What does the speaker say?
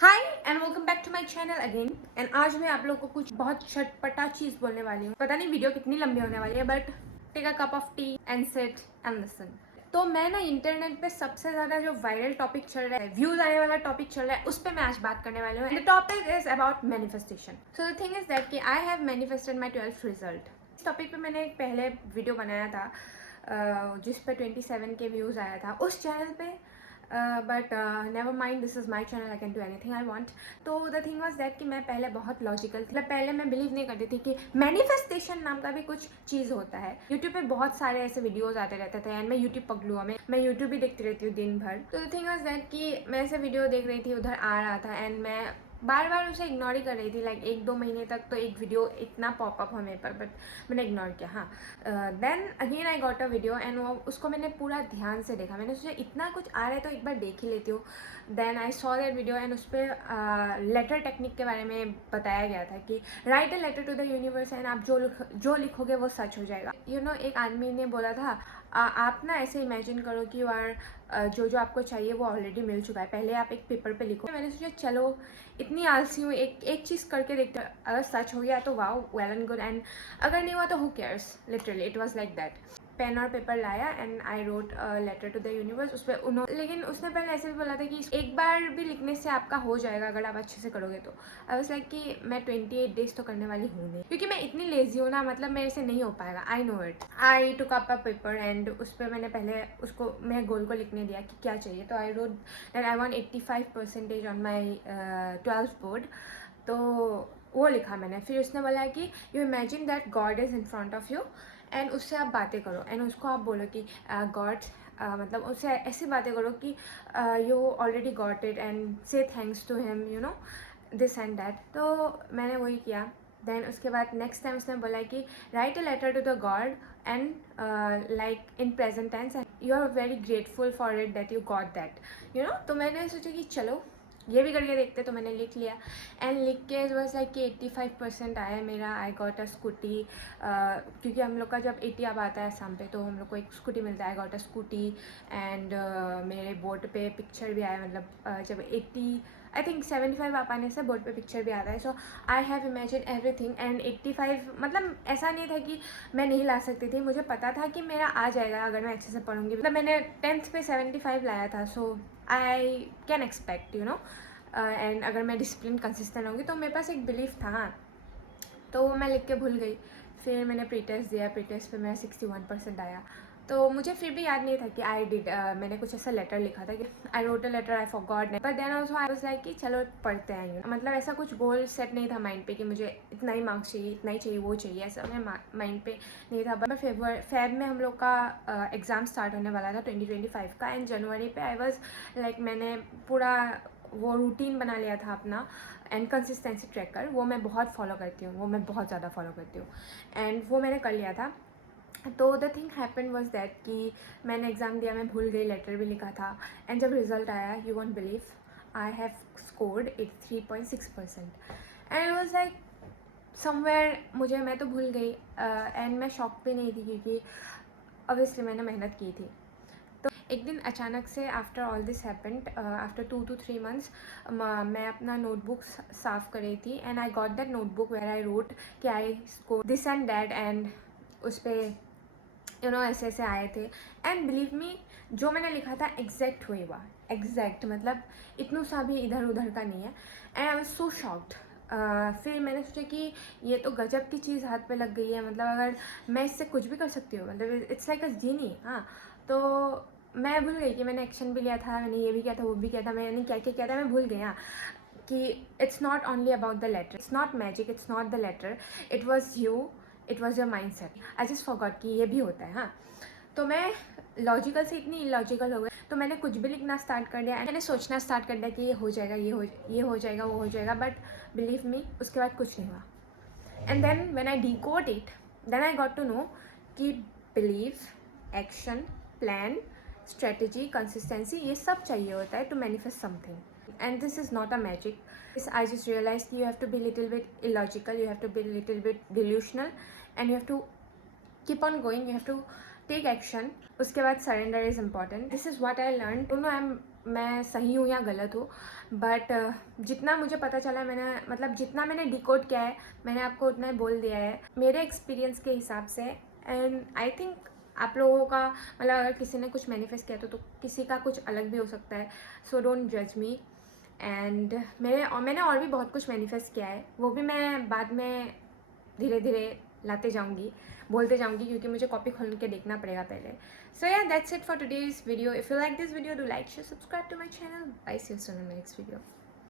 Hi and welcome back to my channel again. And आज मैं आप लोगों को कुछ बहुत चटपटा चीज़ बोलने वाली हूँ। पता नहीं वीडियो कितनी लंबी होने वाली है, but take a cup of tea and sit and listen. तो मैं ना इंटरनेट पे सबसे ज़्यादा जो वायरल टॉपिक चल रहा है, व्यूज आने वाला टॉपिक चल रहा है, उस पर मैं आज बात करने वाली हूँ। The topic is about manifestation. So the thing is that कि I have manifested my 12th result. इस टॉपिक पे मैंने एक पहले वीडियो बनाया था जिस पे 27 के व्यूज़ आया था उस चैनल पे। But never mind, this is my channel, I can do anything I want. तो द थिंग वॉज दैट कि मैं पहले बहुत लॉजिकल थी। मतलब पहले मैं बिलीव नहीं करती थी कि मैनिफेस्टेशन नाम का भी कुछ चीज़ होता है। यूट्यूब पे बहुत सारे ऐसे वीडियोज आते रहते थे एंड मैं यूट्यूब पगलू हूँ, मैं यूट्यूब ही देखती रहती हूँ दिन भर। तो द थिंग वॉज दैट कि मैं ऐसे वीडियो देख रही थी, उधर आ रहा था एंड मैं बार बार उसे इग्नोर ही कर रही थी। लाइक 1-2 महीने तक तो एक वीडियो इतना पॉपअप हो मेरे पर, बट मैंने इग्नोर किया। हाँ, then again I got a video and वो उसको मैंने पूरा ध्यान से देखा। मैंने सोचा इतना कुछ आ रहा है तो एक बार देख ही लेती हूँ। Then I saw that video and उस पर लेटर टेक्निक के बारे में बताया गया था कि write a letter to the universe and आप जो लिखोगे वो सच हो जाएगा। एक आदमी ने बोला था आप ना ऐसे इमेजिन करो कि जो आपको चाहिए वो ऑलरेडी मिल चुका है, पहले आप एक पेपर पे लिखो। मैंने सोचा चलो इतनी आलसी हूँ, एक चीज़ करके देखते, अगर सच हो गया तो wow, well and good, and अगर नहीं हुआ तो who cares. Literally it was like that. Pen और पेपर लाया and I wrote letter to the universe. उस पर लेकिन उसने पहले ऐसे भी बोला था कि एक बार भी लिखने से आपका हो जाएगा अगर आप अच्छे से करोगे तो। आई वाज लाइक कि मैं 28 डेज तो करने वाली हूँ नहीं, क्योंकि मैं इतनी लेजी हूँ ना, मतलब मेरे से नहीं हो पाएगा। I know it. I took up a paper and उस पर मैंने पहले उसको मैं गोल को लिखने दिया कि क्या चाहिए। तो I wrote that I want 85% on my 12th board. तो वो लिखा मैंने। फिर उसने बोला कि you imagine that God is in front of you and उससे आप बातें करो एंड उसको आप बोलो कि गॉड मतलब उससे ऐसी बातें करो कि you already got it and say thanks to him, you know, this and that. तो मैंने वही किया। देन उसके बाद नेक्स्ट टाइम उसने बोला कि write a letter to the God and like in present tense and you are very grateful for it that you got that, you know. तो मैंने सोचा कि चलो ये भी करके देखते। तो मैंने लिख लिया एंड लिख के बस लाइक कि 85% आया मेरा। आई गॉट अ स्कूटी, क्योंकि हम लोग का जब 80 अब आता है शाम पे तो हम लोग को एक स्कूटी मिलता है। आई गॉट अ स्कूटी एंड मेरे बोर्ड पे पिक्चर भी आया। मतलब जब 80 आई थिंक 75 आ पाने से बोर्ड पे पिक्चर भी आता है। So I have imagine everything and 85 मतलब ऐसा नहीं था कि मैं नहीं ला सकती थी, मुझे पता था कि मेरा आ जाएगा अगर मैं अच्छे से पढ़ूंगी। मतलब मैंने 10th पे 75 लाया था, so I can expect, you know. And अगर मैं डिसिप्लिन कंसिस्टेंट होंगी तो मेरे पास एक बिलीफ था। हाँ, तो मैं लिख के भूल गई। फिर मैंने प्री टेस्ट दिया, प्री टेस्ट पे मेरा 61% आया। तो मुझे फिर भी याद नहीं था कि आई डिड मैंने कुछ ऐसा लेटर लिखा था कि I wrote a letter, I for God. But then also I was like कि चलो पढ़ते हैं, you know। मतलब ऐसा कुछ गोल सेट नहीं था माइंड पे कि मुझे इतना ही मार्क्स चाहिए, इतना ही चाहिए, वो चाहिए, ऐसा मेरे माइंड पे नहीं था। बट फेब में हम लोग का एग्ज़ाम स्टार्ट होने वाला था 2025 का एंड जनवरी पे आई वॉज लाइक मैंने पूरा वो रूटीन बना लिया था अपना एंड कंसिस्टेंसी ट्रैकर। वो मैं बहुत फॉलो करती हूँ, वो मैं बहुत ज़्यादा फॉलो करती हूँ एंड वो मैंने कर लिया था। तो the thing happen was that कि मैंने एग्ज़ाम दिया, मैं भूल गई, लेटर भी लिखा था एंड जब रिज़ल्ट आया, you won't believe, I have scored 83.6% and I was like somewhere मुझे, मैं तो भूल गई एंड मैं शॉक भी नहीं थी क्योंकि ऑब्वियसली मैंने मेहनत की थी। तो एक दिन अचानक से after all this happened, after 2 to 3 months, मैं अपना नोटबुक साफ़ कर रही थी and I got that notebook where I wrote कि I score this and that and उस पर यू नो ऐसे ऐसे आए थे। एंड बिलीव मी, जो मैंने लिखा था एग्जैक्ट हुआ, एग्जैक्ट, मतलब इतना सा भी इधर उधर का नहीं है। And I was so shocked. फिर मैंने सोचा कि ये तो गजब की चीज़ हाथ पे लग गई है, मतलब अगर मैं इससे कुछ भी कर सकती हूँ, मतलब इट्स लाइक अ जीनी। हाँ, तो मैं भूल गई कि मैंने एक्शन भी लिया था, मैंने ये भी किया था, वो भी किया था, मैंने क्या क्या किया था, मैं भूल गई। हाँ, कि it's not only about the letter, it's not magic, it's not the letter, it was you, it was your mindset. I just forgot कि ये भी होता है। हाँ, तो मैं लॉजिकल से इतनी इलॉजिकल हो गई, तो मैंने कुछ भी लिखना स्टार्ट कर दिया एंड मैंने सोचना स्टार्ट कर दिया कि ये हो जाएगा, ये हो जाएगा, वो हो जाएगा। बट बिलीव मी, उसके बाद कुछ नहीं हुआ। And then when I decode it, then I got to know कि believe, action, plan, strategy, consistency, ये सब चाहिए होता है to manifest something. And this is not a magic. I just realized you have to be little bit illogical, you have to be little bit delusional, and you have to keep on going, you have to take action. उसके बाद surrender is important. This is what I learned. You know, I'm मैं सही हूँ या गलत हूँ, but जितना मुझे पता चला, मैंने मतलब जितना मैंने डिकोड किया है मैंने आपको उतना ही बोल दिया है मेरे एक्सपीरियंस के हिसाब से। एंड आई थिंक आप लोगों का मतलब अगर किसी ने कुछ मैनिफेस्ट किया तो किसी का कुछ अलग भी हो सकता है, सो डोंट जज मी। एंड मैंने और भी बहुत कुछ मैनिफेस्ट किया है, वो भी मैं बाद में धीरे धीरे लाते जाऊंगी, बोलते जाऊंगी, क्योंकि मुझे कॉपी खोल के देखना पड़ेगा पहले। So yeah that's it for today's video. If you like this video, do like, share, subscribe to my channel. Bye, see you soon in my next video.